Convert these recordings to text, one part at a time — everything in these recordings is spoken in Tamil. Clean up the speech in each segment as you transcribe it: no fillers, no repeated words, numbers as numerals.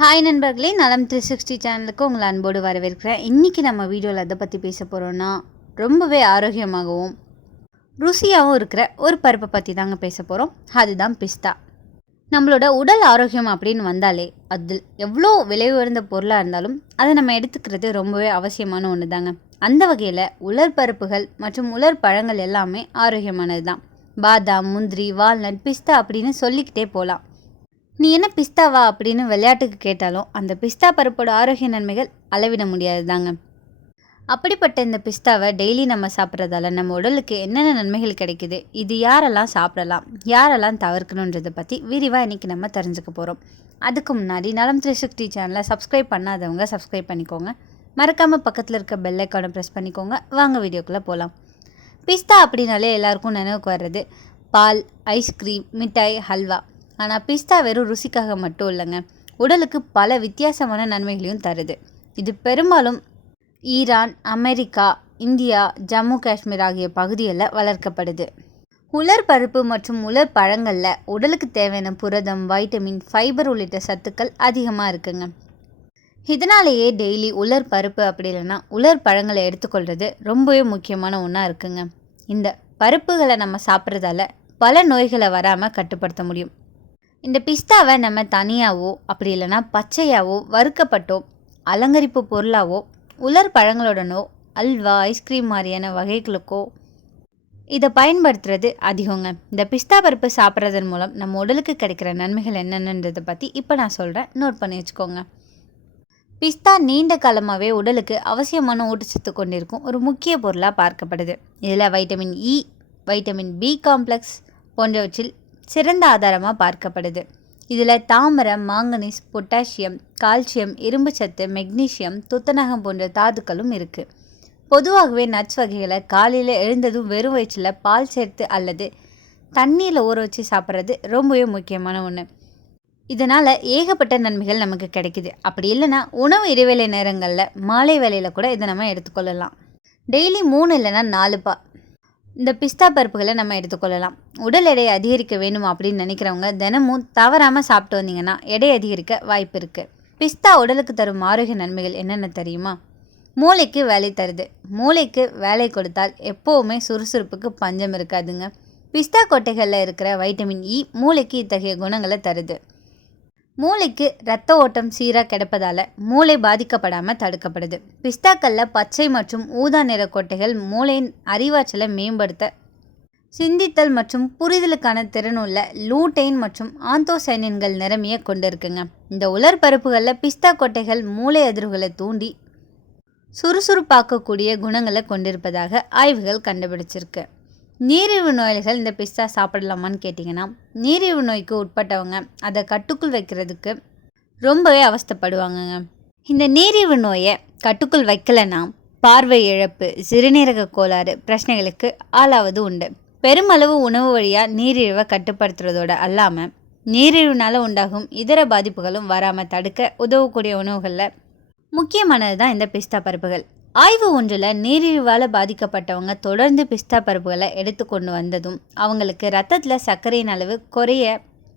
ஹாய் நண்பர்களே, நலம் 360 சேனலுக்கு உங்களை அன்போடு வரவேற்கிறேன். இன்றைக்கி நம்ம வீடியோவில் எதை பற்றி பேச போகிறோன்னா, ரொம்பவே ஆரோக்கியமாகவும் ருசியாகவும் இருக்கிற ஒரு பருப்பை பற்றி தாங்க பேச போகிறோம். அதுதான் பிஸ்தா. நம்மளோட உடல் ஆரோக்கியம் அப்படின்னு வந்தாலே அதில் எவ்வளோ விலை உயர்ந்த பொருளாக இருந்தாலும் அதை நம்ம எடுத்துக்கிறது ரொம்பவே அவசியமான ஒன்று தாங்க. அந்த வகையில் உலர் பருப்புகள் மற்றும் உலர் பழங்கள் எல்லாமே ஆரோக்கியமானது தான். பாதாம், முந்திரி, வால்நட், பிஸ்தா அப்படின்னு சொல்லிக்கிட்டே போகலாம். நீ என்ன பிஸ்தாவா அப்படின்னு விளையாட்டுக்கு கேட்டாலும் அந்த பிஸ்தா பருப்போட ஆரோக்கிய நன்மைகள் அளவிட முடியாது தாங்க. அப்படிப்பட்ட இந்த பிஸ்தாவை டெய்லி நம்ம சாப்பிட்றதால நம்ம உடலுக்கு என்னென்ன நன்மைகள் கிடைக்குது, இது யாரெல்லாம் சாப்பிடலாம், யாரெல்லாம் தவிர்க்கணுன்றதை பற்றி விரிவாக இன்றைக்கி நம்ம தெரிஞ்சுக்க போகிறோம். அதுக்கு முன்னாடி நலம் 360 சேனலை சப்ஸ்கிரைப் பண்ணாதவங்க சப்ஸ்கிரைப் பண்ணிக்கோங்க. மறக்காமல் பக்கத்தில் இருக்க பெல் ஐக்கானை ப்ரெஸ் பண்ணிக்கோங்க. வாங்க வீடியோக்குள்ளே போகலாம். பிஸ்தா அப்படின்னாலே எல்லாருக்கும் நினைவுக்கு வர்றது பால், ஐஸ்கிரீம், மிட்டாய், ஹல்வா. ஆனால் பிஸ்தா வெறும் ருசிக்காக மட்டும் இல்லைங்க, உடலுக்கு பல வித்தியாசமான நன்மைகளையும் தருது. இது பெரும்பாலும் Iran, America, India, Jammu Kashmir ஆகிய பகுதிகளில் வளர்க்கப்படுது. உலர் பருப்பு மற்றும் உலர் பழங்களில் உடலுக்கு தேவையான புரதம், வைட்டமின், ஃபைபர் உள்ளிட்ட சத்துக்கள் அதிகமாக இருக்குங்க. இதனாலேயே டெய்லி உலர் பருப்பு அப்படி இல்லைன்னா உலர் பழங்களை எடுத்துக்கொள்கிறது ரொம்பவே முக்கியமான ஒன்றா இருக்குங்க. இந்த பருப்புகளை நம்ம சாப்பிட்றதால பல நோய்களை வராமல் கட்டுப்படுத்த முடியும். இந்த பிஸ்தாவை நம்ம தனியாகவோ அப்படி இல்லைன்னா பச்சையாவோ வறுக்கப்பட்டோ அலங்கரிப்பு பொருளாவோ உலர் பழங்களுடனோ அல்வா, ஐஸ்கிரீம் மாதிரியான வகைகளுக்கோ இதை பயன்படுத்துறது அதிகங்க. இந்த பிஸ்தா பருப்பு சாப்பிட்றதன் மூலம் நம்ம உடலுக்கு கிடைக்கிற நன்மைகள் என்னென்னன்றதை பற்றி இப்போ நான் சொல்கிறேன், நோட் பண்ணி வச்சுக்கோங்க. பிஸ்தா நீண்ட காலமாகவே உடலுக்கு அவசியமான ஊட்டச்சத்து கொண்டிருக்கும் ஒரு முக்கிய பொருளாக பார்க்கப்படுது. இதில் vitamin E, vitamin B complex போன்றவற்றில் சிறந்த ஆதாரமாக பார்க்கப்படுது. இதில் தாமிரம், மாங்கனீஸ், பொட்டாசியம், கால்சியம், இரும்புச்சத்து, மெக்னீசியம், துத்தநாகம் போன்ற தாதுக்களும் இருக்குது. பொதுவாகவே நட்ஸ் வகைகளை காலையில் எழுந்ததும் வெறும் வயிற்றில் பால் சேர்த்து அல்லது தண்ணியில் ஊற வச்சு சாப்பிட்றது ரொம்பவே முக்கியமான ஒன்று. இதனால் ஏகப்பட்ட நன்மைகள் நமக்கு கிடைக்குது. அப்படி இல்லைன்னா உணவு இடைவேளை நேரங்களில் மாலை வேளையில் கூட இதை நம்ம எடுத்துக்கொள்ளலாம். டெய்லி 3 இல்லைன்னா 4 இந்த பிஸ்தா பருப்புகளை நம்ம எடுத்துக்கொள்ளலாம். உடல் எடையை அதிகரிக்க வேணும் அப்படின்னு நினைக்கிறவங்க தினமும் தவறாமல் சாப்பிட்டு வந்தீங்கன்னா எடை அதிகரிக்க வாய்ப்பு இருக்குது. பிஸ்தா உடலுக்கு தரும் ஆரோக்கிய நன்மைகள் என்னென்ன தெரியுமா? மூளைக்கு வேலை தருது. மூளைக்கு வேலை கொடுத்தால் எப்போவுமே சுறுசுறுப்புக்கு பஞ்சம் இருக்காதுங்க. பிஸ்தா கொட்டைகளில் இருக்கிற வைட்டமின் இ மூளைக்கு இத்தகைய குணங்களை தருது. மூளைக்கு இரத்த ஓட்டம் சீராக கிடைப்பதால் மூளை பாதிக்கப்படாமல் தடுக்கப்படுது. பிஸ்தாக்களில் பச்சை மற்றும் ஊதா நிற கொட்டைகள் மூளையின் அறிவாற்றலை மேம்படுத்த, சிந்தித்தல் மற்றும் புரிதலுக்கான திறனுள்ள லூட்டைன் மற்றும் ஆந்தோசைனின்கள் நிரம்பிய கொண்டிருக்குங்க. இந்த உலர் பருப்புகளில் பிஸ்தா கொட்டைகள் மூளை அதிர்வுகளை தூண்டி சுறுசுறுப்பாக்கக்கூடிய குணங்களை கொண்டிருப்பதாக ஆய்வுகள் கண்டுபிடிச்சிருக்கு. நீரிழிவு நோய்கள் இந்த பிஸ்தா சாப்பிடலாமான்னு கேட்டிங்கன்னா, நீரிழிவு நோய்க்கு உட்பட்டவங்க அதை கட்டுக்குள் வைக்கிறதுக்கு ரொம்பவே அவஸ்தைப்படுவாங்கங்க. இந்த நீரிழிவு நோயை கட்டுக்குள் வைக்கலைன்னா பார்வை இழப்பு, சிறுநீரக கோளாறு பிரச்சனைகளுக்கு ஆளாவது உண்டு. பெருமளவு உணவு வழியாக நீரிழிவை கட்டுப்படுத்துறதோடு அல்லாமல் நீரிழிவுனால் உண்டாகும் இதர பாதிப்புகளும் வராமல் தடுக்க உதவக்கூடிய உணவுகளில் முக்கியமானது தான் இந்த பிஸ்தா பருப்புகள். ஆய்வு ஒன்றில் நீரிழிவால் பாதிக்கப்பட்டவங்க தொடர்ந்து பிஸ்தா பருப்புகளை எடுத்துக்கொண்டு வந்ததும் அவங்களுக்கு ரத்தத்தில் சர்க்கரையின் அளவு குறைய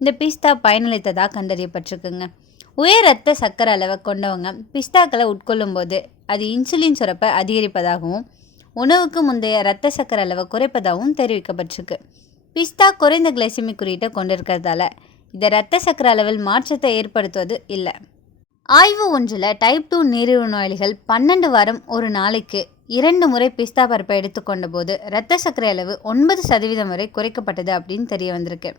இந்த பிஸ்தா பயனளித்ததாக கண்டறியப்பட்டிருக்குங்க. உயர் ரத்த சர்க்கரை அளவை கொண்டவங்க பிஸ்தாக்களை உட்கொள்ளும் போது அது இன்சுலின் சுரப்பை அதிகரிப்பதாகவும் உணவுக்கு முந்தைய இரத்த சர்க்கரை அளவை குறைப்பதாகவும் தெரிவிக்கப்பட்டிருக்கு. பிஸ்தா குறைந்த கிளைசிமிக் குறியீட்டை கொண்டிருக்கிறதால இந்த இரத்த சர்க்கரை அளவில் மாற்றத்தை ஏற்படுத்துவது இல்லை. ஆய்வு ஒன்றில் டைப் 2 நீரிழிவு நோயாளிகள் 12 வாரம் ஒரு நாளைக்கு 2 முறை பிஸ்தா பருப்பை எடுத்துக்கொண்ட போது இரத்த சர்க்கரை அளவு 9% வரை குறைக்கப்பட்டது அப்படின்னு தெரிய வந்திருக்கு.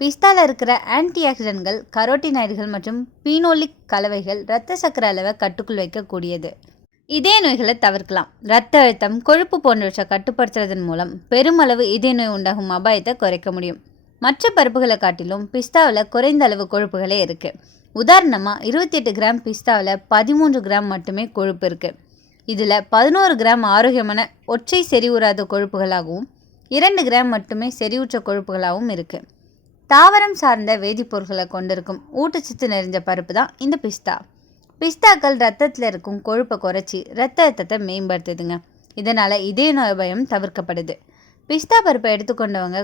பிஸ்தாவில் இருக்கிற ஆன்டி ஆக்சிடென்ட்கள், கரோட்டினாய்டுகள் மற்றும் பீனோலிக் கலவைகள் இரத்த சர்க்கரை அளவை கட்டுக்குள் வைக்கக்கூடியது. இதய நோய்களை தவிர்க்கலாம். இரத்த அழுத்தம், கொழுப்பு போன்றவற்றை கட்டுப்படுத்துறதன் மூலம் பெருமளவு இதய நோய் உண்டாகும் அபாயத்தை குறைக்க முடியும். மற்ற பருப்புகளை காட்டிலும் பிஸ்தாவில் குறைந்த அளவு கொழுப்புகளே இருக்குது. உதாரணமாக 28 கிராம் பிஸ்தாவில் 13 கிராம் மட்டுமே கொழுப்பு இருக்குது. இதில் 11 கிராம் ஆரோக்கியமான ஒற்றை செறிவுறாத கொழுப்புகளாகவும் 2 கிராம் மட்டுமே செறிவுற்ற கொழுப்புகளாகவும் இருக்குது. தாவரம் சார்ந்த வேதிப்பொருட்களை கொண்டிருக்கும் ஊட்டச்சத்து நிறைஞ்ச பருப்பு தான் இந்த பிஸ்தா. பிஸ்தாக்கள் ரத்தத்தில் இருக்கும் கொழுப்பை குறைச்சி இரத்த அழுத்தத்தை மேம்படுத்துதுங்க. இதனால் இதய நோய் பயம் தவிர்க்கப்படுது. பிஸ்தா பருப்பை எடுத்துக்கொண்டவங்க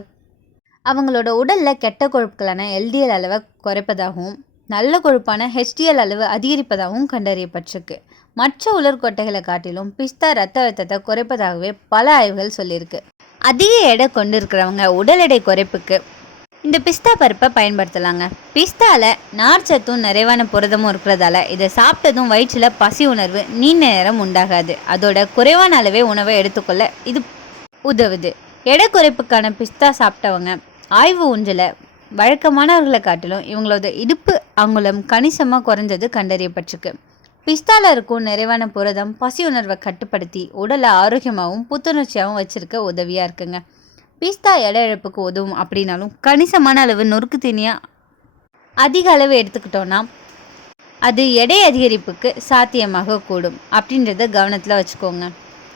அவங்களோட உடலில் கெட்ட கொழுப்புகளான LDL அளவை குறைப்பதாகவும் நல்ல கொழுப்பான HDL அளவு அதிகரிப்பதாகவும் கண்டறியப்பட்டிருக்கு. மற்ற உலர்கொட்டைகளை காட்டிலும் பிஸ்தா இரத்த அழுத்தத்தை குறைப்பதாகவே பல ஆய்வுகள் சொல்லியிருக்கு. அதிக எடை கொண்டு இருக்கிறவங்க உடல் எடை குறைப்புக்கு இந்த பிஸ்தா பருப்பை பயன்படுத்தலாங்க. பிஸ்தாவில் நார்ச்சத்தும் நிறைவான புரதமும் இருக்கிறதால இதை சாப்பிட்டதும் வயிற்றில் பசி உணர்வு நீண்ட நேரம் உண்டாகாது. அதோட குறைவான அளவே உணவை எடுத்துக்கொள்ள இது உதவுது. எடை குறைப்புக்கான பிஸ்தா சாப்பிட்டவங்க ஆய்வு ஒன்றில் வழக்கமானவர்களை காட்டிலும் இவங்களோட இடுப்பு அங்குலம் கணிசமாக குறைஞ்சது கண்டறியப்பட்டிருக்கு. பிஸ்தாவில் இருக்கும் நிறைவான புரதம் பசி உணர்வை கட்டுப்படுத்தி உடலை ஆரோக்கியமாகவும் புத்துணர்ச்சியாகவும் வச்சிருக்க உதவியாக இருக்குங்க. பிஸ்தா எடை இழப்புக்கு உதவும் அப்படின்னாலும் கணிசமான அளவு நொறுக்கு தீனியாக அதிக அளவு எடுத்துக்கிட்டோன்னா அது எடை அதிகரிப்புக்கு சாத்தியமாக கூடும் அப்படின்றத கவனத்தில் வச்சுக்கோங்க.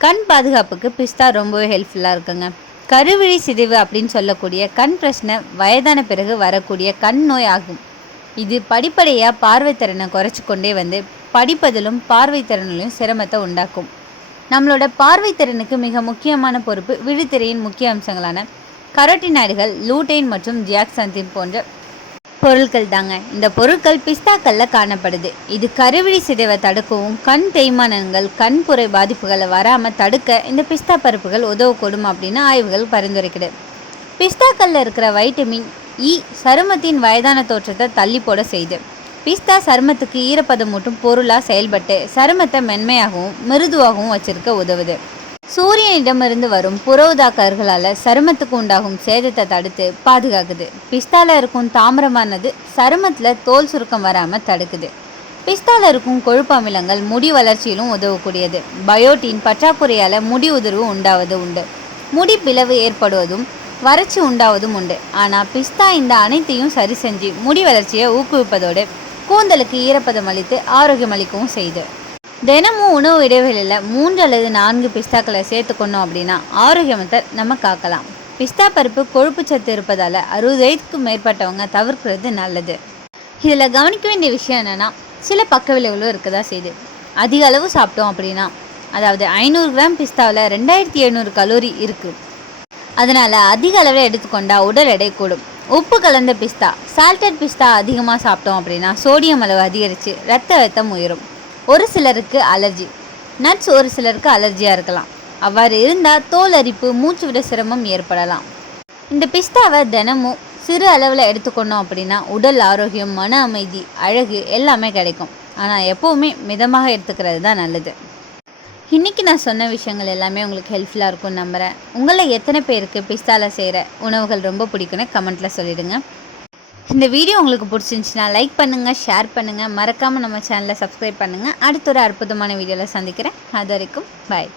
கண் பாதுகாப்புக்கு பிஸ்தா ரொம்பவே ஹெல்ப்ஃபுல்லாக இருக்குங்க. கருவிழி சிதைவு அப்படின்னு சொல்லக்கூடிய கண் பிரச்சனை வயதான பிறகு வரக்கூடிய கண் நோய் ஆகும். இது படிப்படியாக பார்வைத்திறனை குறைச்சி கொண்டே வந்து படிப்பதிலும் பார்வைத்திறனிலும் சிரமத்தை உண்டாக்கும். நம்மளோட பார்வைத்திறனுக்கு மிக முக்கியமான பொறுப்பு விழித்திரையின் முக்கிய அம்சங்களான கரோட்டினாய்டுகள், லூட்டைன் மற்றும் ஜியாக்சந்தின் போன்ற பொருட்கள் தாங்க. இந்த பொருட்கள் பிஸ்தாக்களில் காணப்படுது. இது கருவிழி சிதைவை தடுக்கவும் கண் தேய்மானங்கள் கண்புரை பாதிப்புகளை வராமல் தடுக்க இந்த பிஸ்தா பருப்புகள் உதவக்கூடும் அப்படின்னு ஆய்வுகள் பரிந்துரைக்குது. பிஸ்தாக்களில் இருக்கிற வைட்டமின் இ சருமத்தின் வயதான தோற்றத்தை தள்ளி போட செய்யுது. பிஸ்தா சருமத்துக்கு ஈரப்பதமூட்டும் பொருளாக செயல்பட்டு சருமத்தை மென்மையாகவும் மிருதுவாகவும் வச்சிருக்க உதவுது. சூரியனிடமிருந்து வரும் புறஊதாக்கர்களால் சருமத்துக்கு உண்டாகும் சேதத்தை தடுத்து பாதுகாக்குது. பிஸ்தாவில் இருக்கும் தாமிரமானது சருமத்தில் தோல் சுருக்கம் வராமல் தடுக்குது. பிஸ்தாவில் இருக்கும் கொழுப்பு அமிலங்கள் முடி வளர்ச்சியிலும் உதவக்கூடியது. பயோட்டின் பற்றாக்குறையால் முடி உதிர்வு உண்டாவது உண்டு. முடி பிளவு ஏற்படுவதும் வறட்சி உண்டாவதும் உண்டு. ஆனால் பிஸ்தா இந்த அனைத்தையும் சரி செஞ்சு முடி வளர்ச்சியை ஊக்குவிப்பதோடு கூந்தலுக்கு ஈரப்பதம் அளித்து ஆரோக்கியம் அளிக்கவும் செய்யுது. தினமும் உணவு இடைவெளியில் 3 அல்லது 4 பிஸ்தாக்களை சேர்த்துக்கணும் அப்படின்னா ஆரோக்கியத்தை நம்ம காக்கலாம். பிஸ்தா பருப்பு கொழுப்பு சத்து இருப்பதால் 60 வயதுக்கு மேற்பட்டவங்க தவிர்க்கிறது நல்லது. இதில் கவனிக்க வேண்டிய விஷயம் என்னென்னா சில பக்க விளைவுகளும் இருக்கதா செய்யுது. அதிக அளவு சாப்பிட்டோம் அப்படின்னா அதாவது 500 கிராம் பிஸ்தாவில் 2700 கலோரி இருக்குது. அதனால் அதிக அளவில் எடுத்துக்கொண்டா உடல் எடை கூடும். உப்பு கலந்த பிஸ்தா சால்டட் பிஸ்தா அதிகமாக சாப்பிட்டோம் அப்படின்னா சோடியம் அளவு அதிகரித்து இரத்த அழுத்தம் உயரும். ஒரு சிலருக்கு அலர்ஜி நட்ஸ் ஒரு சிலருக்கு அலர்ஜியாக இருக்கலாம். அவ்வாறு இருந்தால் தோல் அரிப்பு மூச்சு விட சிரமம் ஏற்படலாம். இந்த பிஸ்தாவை தினமும் சிறு அளவில் எடுத்துக்கொண்டோம் அப்படின்னா உடல் ஆரோக்கியம் மன அமைதி அழகு எல்லாமே கிடைக்கும். ஆனால் எப்போவுமே மிதமாக எடுத்துக்கிறது தான் நல்லது. இன்றைக்கி நான் சொன்ன விஷயங்கள் எல்லாமே உங்களுக்கு ஹெல்ப்ஃபுல்லாக இருக்கும்னு நம்புகிறேன். உங்களில் எத்தனை பேருக்கு பிஸ்தாவில் செய்கிற உணவுகள் ரொம்ப பிடிக்குன்னு கமெண்ட்டில் சொல்லிவிடுங்க. இந்த வீடியோ உங்களுக்கு பிடிச்சிருந்துச்சின்னா லைக் பண்ணுங்கள், ஷேர் பண்ணுங்கள், மறக்காமல் நம்ம சேனலை சப்ஸ்கிரைப் பண்ணுங்கள். அடுத்த ஒரு அற்புதமான வீடியோவில் சந்திக்கிறேன். அது வரைக்கும் பாய்.